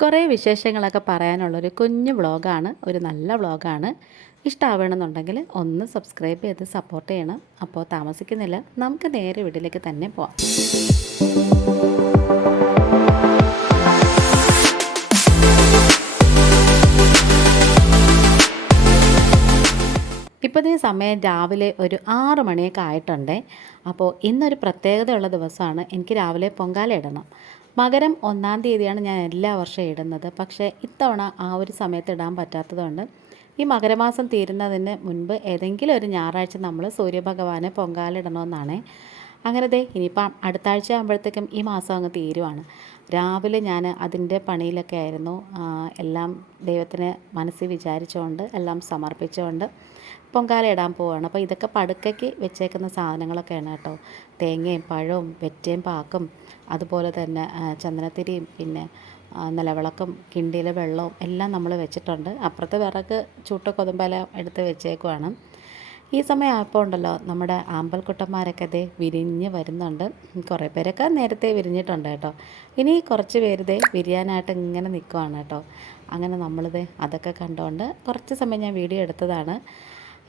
കുറേ വിശേഷങ്ങളൊക്കെ പറയാനുള്ളൊരു കുഞ്ഞു വ്ളോഗാണ് ഒരു നല്ല വ്ളോഗാണ്. ഇഷ്ടമാവണമെന്നുണ്ടെങ്കിൽ ഒന്ന് സബ്സ്ക്രൈബ് ചെയ്ത് സപ്പോർട്ട് ചെയ്യണം. അപ്പോൾ താമസിക്കുന്നില്ല നമുക്ക് നേരെ വീട്ടിലേക്ക് തന്നെ പോവാം. ഇപ്പോൾ ഈ സമയം രാവിലെ ഒരു ആറ് മണിയൊക്കെ ആയിട്ടുണ്ട്. അപ്പോൾ ഇന്നൊരു പ്രത്യേകതയുള്ള ദിവസമാണ് എനിക്ക് രാവിലെ പൊങ്കാല ഇടണം. മകരം ഒന്നാം തീയതിയാണ് ഞാൻ എല്ലാ വർഷവും ഇടുന്നത്. പക്ഷേ ഇത്തവണ ആ ഒരു സമയത്ത് ഇടാൻ പറ്റാത്തതുകൊണ്ട് ഈ മകരമാസം തീരുന്നതിന് മുൻപ് ഏതെങ്കിലും ഒരു ഞായറാഴ്ച നമ്മൾ സൂര്യഭഗവാനെ പൊങ്കാലിടണമെന്നാണ് അങ്ങനെ ദേ ഇനിയിപ്പം അടുത്ത ആഴ്ച ആകുമ്പോഴത്തേക്കും ഈ മാസം അങ്ങ് തീരുവാണ്. രാവിലെ ഞാൻ അതിന്റെ പണിയിലൊക്കെ ആയിരുന്നു. എല്ലാം ദൈവത്തിന് മനസ്സിൽ വിചാരിച്ചുകൊണ്ട് എല്ലാം സമർപ്പിച്ചുകൊണ്ട് പൊങ്കാല ഇടാൻ പോവുകയാണ് അപ്പോൾ ഇതൊക്കെ പടുക്കയ്ക്ക് വെച്ചേക്കുന്ന സാധനങ്ങളൊക്കെയാണ് കേട്ടോ. തേങ്ങയും പഴവും വെറ്റയും പാക്കും അതുപോലെ തന്നെ ചന്ദനത്തിരിയും പിന്നെ നിലവിളക്കും കിണ്ടിയിലെ വെള്ളവും എല്ലാം നമ്മൾ വെച്ചിട്ടുണ്ട്. അപ്പുറത്തെ വിറക് ചൂട്ട കൊതുമ്പല എടുത്ത് വെച്ചേക്കുവാണ്. ഈ സമയമായപ്പോൾ ഉണ്ടല്ലോ നമ്മുടെ ആമ്പൽക്കുട്ടന്മാരൊക്കെ ദേ വിരിഞ്ഞ് വരുന്നുണ്ട്. കുറേ പേരൊക്കെ നേരത്തെ വിരിഞ്ഞിട്ടുണ്ട് കേട്ടോ. ഇനി കുറച്ച് പേര് ദേ വിരിയാനായിട്ട് ഇങ്ങനെ നിൽക്കുവാണ് കേട്ടോ. അങ്ങനെ നമ്മളിത് അതൊക്കെ കണ്ടുകൊണ്ട് കുറച്ച് സമയം ഞാൻ വീഡിയോ എടുത്തതാണ്.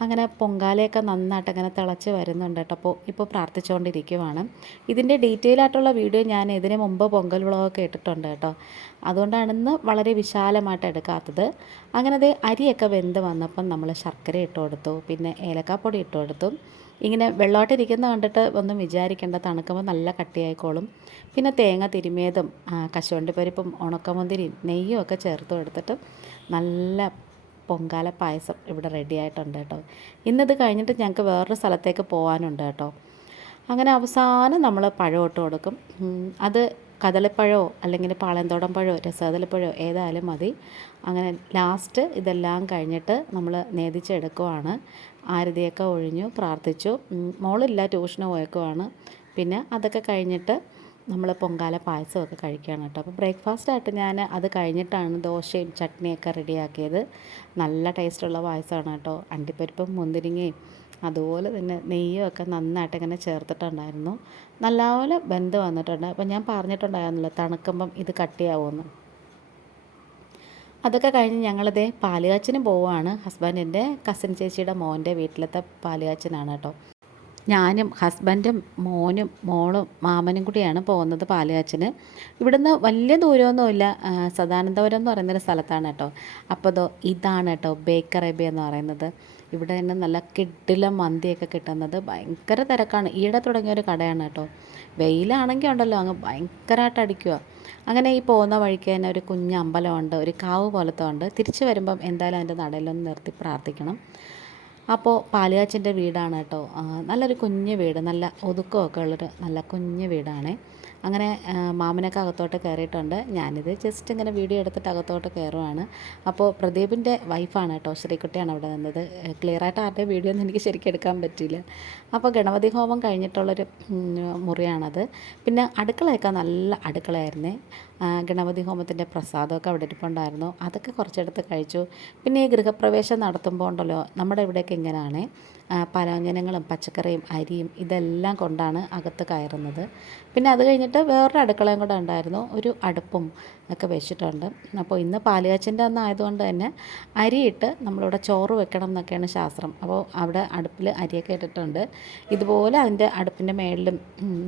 അങ്ങനെ പൊങ്കാലയൊക്കെ നന്നായിട്ട് അങ്ങനെ തിളച്ച് വരുന്നുണ്ട് കേട്ടോ. അപ്പോൾ ഇപ്പോൾ പ്രാർത്ഥിച്ചുകൊണ്ടിരിക്കുവാണ്. ഇതിന്റെ ഡീറ്റെയിൽ ആയിട്ടുള്ള വീഡിയോ ഞാൻ ഇതിന് മുമ്പ് പൊങ്കൽ വിളവൊക്കെ ഇട്ടിട്ടുണ്ട് കേട്ടോ. അതുകൊണ്ടാണ് ഇന്ന് വളരെ വിശാലമായിട്ട് എടുക്കാത്തത്. അങ്ങനെ അത് അരിയൊക്കെ വെന്ത് വന്നപ്പം നമ്മൾ ശർക്കര ഇട്ട് കൊടുത്തു പിന്നെ ഏലക്കാപ്പൊടി ഇട്ട് കൊടുത്തു. ഇങ്ങനെ വെള്ളമായിട്ടിരിക്കുന്ന കണ്ടിട്ട് ഒന്നും വിചാരിക്കേണ്ട തണുക്കുമ്പോൾ നല്ല കട്ടിയായിക്കോളും. പിന്നെ തേങ്ങ തിരുമിയതും കശുവണ്ടി പരിപ്പും ഉണക്കമുന്തിരിയും നെയ്യും ഒക്കെ ചേർത്ത് കൊടുത്തിട്ട് നല്ല പൊങ്കാല പായസം ഇവിടെ റെഡി ആയിട്ടുണ്ട് കേട്ടോ. ഇന്നിത് കഴിഞ്ഞിട്ട് ഞങ്ങൾക്ക് വേറൊരു സ്ഥലത്തേക്ക് പോകാനുണ്ട് കേട്ടോ. അങ്ങനെ അവസാനം നമ്മൾ പഴം ഇട്ട് കൊടുക്കും അത് കദളിപ്പഴമോ അല്ലെങ്കിൽ പാളയന്തോടം പഴമോ രസകദളിപ്പഴമോ ഏതായാലും മതി. അങ്ങനെ ലാസ്റ്റ് ഇതെല്ലാം കഴിഞ്ഞിട്ട് നമ്മൾ നേദിച്ചെടുക്കുവാണ്. ആരതിയൊക്കെ ഒഴിഞ്ഞു പ്രാർത്ഥിച്ചു. മോളില്ല ട്യൂഷന് പോയേക്കുവാണ്. പിന്നെ അതൊക്കെ കഴിഞ്ഞിട്ട് നമ്മൾ പൊങ്കാല പായസമൊക്കെ കഴിക്കുകയാണ് കേട്ടോ. അപ്പോൾ ബ്രേക്ക്ഫാസ്റ്റായിട്ട് ഞാൻ അത് കഴിഞ്ഞിട്ടാണ് ദോശയും ചട്നിയൊക്കെ റെഡിയാക്കിയത്. നല്ല ടേസ്റ്റുള്ള പായസമാണ് കേട്ടോ. അണ്ടിപ്പരിപ്പും മുന്തിരിങ്ങയും അതുപോലെ തന്നെ നെയ്യും ഒക്കെ നന്നായിട്ട് ഇങ്ങനെ ചേർത്തിട്ടുണ്ടായിരുന്നു. നല്ലപോലെ ബന്ധം വന്നിട്ടുണ്ട്. അപ്പോൾ ഞാൻ പറഞ്ഞിട്ടുണ്ടായിരുന്നല്ലോ തണുക്കുമ്പം ഇത് കട്ടിയാവുമെന്ന്. അതൊക്കെ കഴിഞ്ഞ് ഞങ്ങളിതേ പാലുകാച്ചിന് പോവുകയാണ്. ഹസ്ബൻഡിന്റെ കസിൻ ചേച്ചിയുടെ മോന്റെ വീട്ടിലത്തെ പാലുകാച്ചിനാണ് കേട്ടോ. ഞാനും ഹസ്ബൻഡും മോനും മോളും മാമനും കൂടിയാണ് പോകുന്നത് പാലുകാച്ചിന്. ഇവിടുന്ന് വലിയ ദൂരമൊന്നുമില്ല. സദാനന്ദപുരം എന്ന് പറയുന്നൊരു സ്ഥലത്താണ് കേട്ടോ. അപ്പോൾ അതോ ഇതാണ് കേട്ടോ ബേക്കർ എബി എന്ന് പറയുന്നത്. ഇവിടെ തന്നെ നല്ല കിഡിലും മന്തിയൊക്കെ കിട്ടുന്നത്. ഭയങ്കര തിരക്കാണ്. ഈടെ തുടങ്ങിയ ഒരു കടയാണ് കേട്ടോ. വെയിലാണെങ്കിൽ ഉണ്ടല്ലോ അങ്ങ് ഭയങ്കരമായിട്ട് അടിക്കുക അങ്ങനെ ഈ പോകുന്ന വഴിക്ക് തന്നെ ഒരു കുഞ്ഞമ്പലമുണ്ട് ഒരു കാവ് പോലത്തെ ഉണ്ട്. തിരിച്ചു വരുമ്പം എന്തായാലും അതിന്റെ നടയിലൊന്ന് നിർത്തി പ്രാർത്ഥിക്കണം. അപ്പോൾ പാലുകാച്ചന്റെ വീടാണ് കേട്ടോ. നല്ലൊരു കുഞ്ഞ് വീട് നല്ല ഒതുക്കമൊക്കെ ഉള്ളൊരു നല്ല കുഞ്ഞ് വീടാണ്. അങ്ങനെ മാമനൊക്കെ അകത്തോട്ട് കയറിയിട്ടുണ്ട് ഞാനിത് ജസ്റ്റ് ഇങ്ങനെ വീഡിയോ എടുത്തിട്ട് അകത്തോട്ട് കയറുവാണ് അപ്പോൾ പ്രദീപിന്റെ വൈഫാണ് കേട്ടോ ശ്രീകുട്ടിയാണ് അവിടെ നിന്നത്. ക്ലിയറായിട്ട് ആരുടെ വീഡിയോ ഒന്നും എനിക്ക് ശരിക്കും എടുക്കാൻ പറ്റിയില്ല. അപ്പോൾ ഗണപതി ഹോമം കഴിഞ്ഞിട്ടുള്ളൊരു മുറിയാണത്. പിന്നെ അടുക്കളയൊക്കെ നല്ല അടുക്കളയായിരുന്നേ. ഗണപതി ഹോമത്തിന്റെ പ്രസാദമൊക്കെ അവിടെ ഇരിപ്പുണ്ടായിരുന്നു. അതൊക്കെ കുറച്ചെടുത്ത് കഴിച്ചു. പിന്നെ ഈ ഗൃഹപ്രവേശം നടത്തുമ്പോൾ ഉണ്ടല്ലോ നമ്മുടെ ഇവിടെയൊക്കെ ഇങ്ങനെയാണ് പലവ്യഞ്ജനങ്ങളും പച്ചക്കറിയും അരിയും ഇതെല്ലാം കൊണ്ടാണ് അകത്ത് കയറുന്നത്. പിന്നെ അത് കഴിഞ്ഞിട്ട് വേറൊരു അടുക്കളയും കൂടെ ഉണ്ടായിരുന്നു. ഒരു അടുപ്പും ഒക്കെ വെച്ചിട്ടുണ്ട്. അപ്പോൾ ഇന്ന് പാലുകാച്ചിന്റെ അന്ന് ആയതുകൊണ്ട് തന്നെ അരിയിട്ട് നമ്മളിവിടെ ചോറ് വെക്കണം എന്നൊക്കെയാണ് ശാസ്ത്രം. അപ്പോൾ അവിടെ അടുപ്പിൽ അരിയൊക്കെ ഇട്ടിട്ടുണ്ട്. ഇതുപോലെ അതിന്റെ അടുപ്പിന്റെ മേളിലും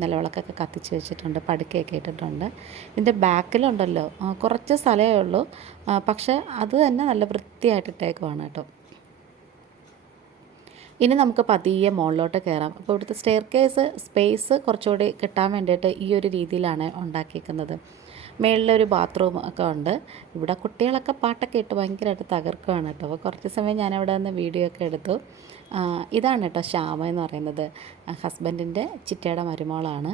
നിലവിളക്കൊക്കെ കത്തിച്ച് വെച്ചിട്ടുണ്ട്. പടുക്കയൊക്കെ ഇട്ടിട്ടുണ്ട്. ഇതിന്റെ ബാക്കിലുണ്ടല്ലോ. കുറച്ച് സ്ഥലമേ ഉള്ളൂ. പക്ഷേ അത് തന്നെ നല്ല വൃത്തിയായിട്ട് ഇട്ടേക്കുവാണ് കേട്ടോ. ഇനി നമുക്ക് പതിയെ മുകളിലോട്ട് കയറാം അപ്പോൾ ഇവിടുത്തെ സ്റ്റെയർ കേസ് സ്പേസ് കുറച്ചുകൂടി കിട്ടാൻ വേണ്ടിയിട്ട് ഈ ഒരു രീതിയിലാണ് ഉണ്ടാക്കിയിരിക്കുന്നത് മേളിലൊരു ബാത്റൂം ഒക്കെ ഉണ്ട്. ഇവിടെ കുട്ടികളൊക്കെ പാട്ടൊക്കെ ഇട്ട് ഭയങ്കരമായിട്ട് തകർക്കുകയാണ് കേട്ടോ. അപ്പോൾ കുറച്ച് സമയം ഞാനവിടെ നിന്ന് വീഡിയോ ഒക്കെ എടുത്തു. ഇതാണ് കേട്ടോ ശ്യാമ എന്ന് പറയുന്നത്. ഹസ്ബൻഡിന്റെ ചിറ്റയുടെ മരുമോളാണ്.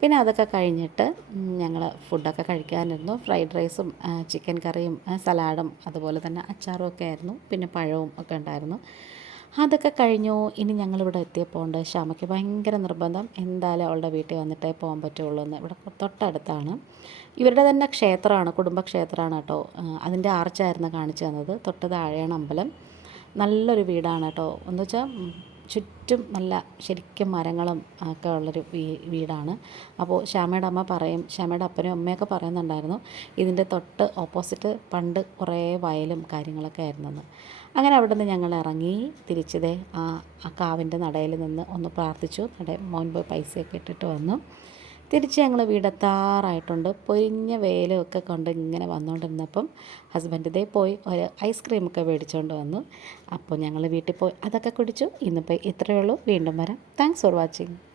പിന്നെ അതൊക്കെ കഴിഞ്ഞിട്ട് ഞങ്ങൾ ഫുഡൊക്കെ കഴിക്കാനിരുന്നു. ഫ്രൈഡ് റൈസും ചിക്കൻ കറിയും സലാഡും അതുപോലെ തന്നെ അച്ചാറും ഒക്കെ ആയിരുന്നു. പിന്നെ പഴവും ഒക്കെ ഉണ്ടായിരുന്നു. അതൊക്കെ കഴിഞ്ഞു. ഇനി ഞങ്ങളിവിടെ എത്തിയപ്പോൾ ഉണ്ട്. ശ്യാമയ്ക്ക് ഭയങ്കര നിർബന്ധം. എന്തായാലും അവളുടെ വീട്ടിൽ വന്നിട്ടേ പോകാൻ പറ്റുള്ളൂ എന്ന്. ഇവിടെ തൊട്ടടുത്താണ്. ഇവരുടെ തന്നെ ക്ഷേത്രമാണ് കുടുംബക്ഷേത്രമാണ് കേട്ടോ. അതിന്റെ ആർച്ചായിരുന്നു കാണിച്ചു തന്നത്. തൊട്ട് താഴെയാണ് അമ്പലം നല്ലൊരു വീടാണ് കേട്ടോ. എന്ന് വെച്ചാൽ ചുറ്റും നല്ല ശരിക്കും മരങ്ങളും ഒക്കെ ഉള്ളൊരു വീടാണ്. അപ്പോൾ ശ്യാമയുടെ അമ്മ പറയും ശ്യാമയുടെ അപ്പനും അമ്മയൊക്കെ പറയുന്നുണ്ടായിരുന്നു ഇതിന്റെ തൊട്ട് ഓപ്പോസിറ്റ് പണ്ട് കുറേ വയലും കാര്യങ്ങളൊക്കെ ആയിരുന്നെന്ന്. അങ്ങനെ അവിടെ നിന്ന് ഞങ്ങൾ ഇറങ്ങി തിരിച്ചതേ ആ കാവിന്റെ നടയിൽ നിന്ന് ഒന്ന് പ്രാർത്ഥിച്ചു. നട മോൻ പോയി പൈസയൊക്കെ ഇട്ടിട്ട് വന്നു. തിരിച്ച് ഞങ്ങൾ വീടെത്താറായിട്ടുണ്ട്. പൊരിഞ്ഞ വേലൊക്കെ കൊണ്ട് ഇങ്ങനെ വന്നുകൊണ്ടിരുന്നപ്പം ഹസ്ബൻഡ് ഇതേ പോയി ഒരു ഐസ്ക്രീമൊക്കെ മേടിച്ചുകൊണ്ട് വന്നു. അപ്പോൾ ഞങ്ങൾ വീട്ടിൽ പോയി. അതൊക്കെ കുടിച്ചു. ഇന്നിപ്പോൾ ഇത്രയേ ഉള്ളൂ. വീണ്ടും വരാം. Thanks for watching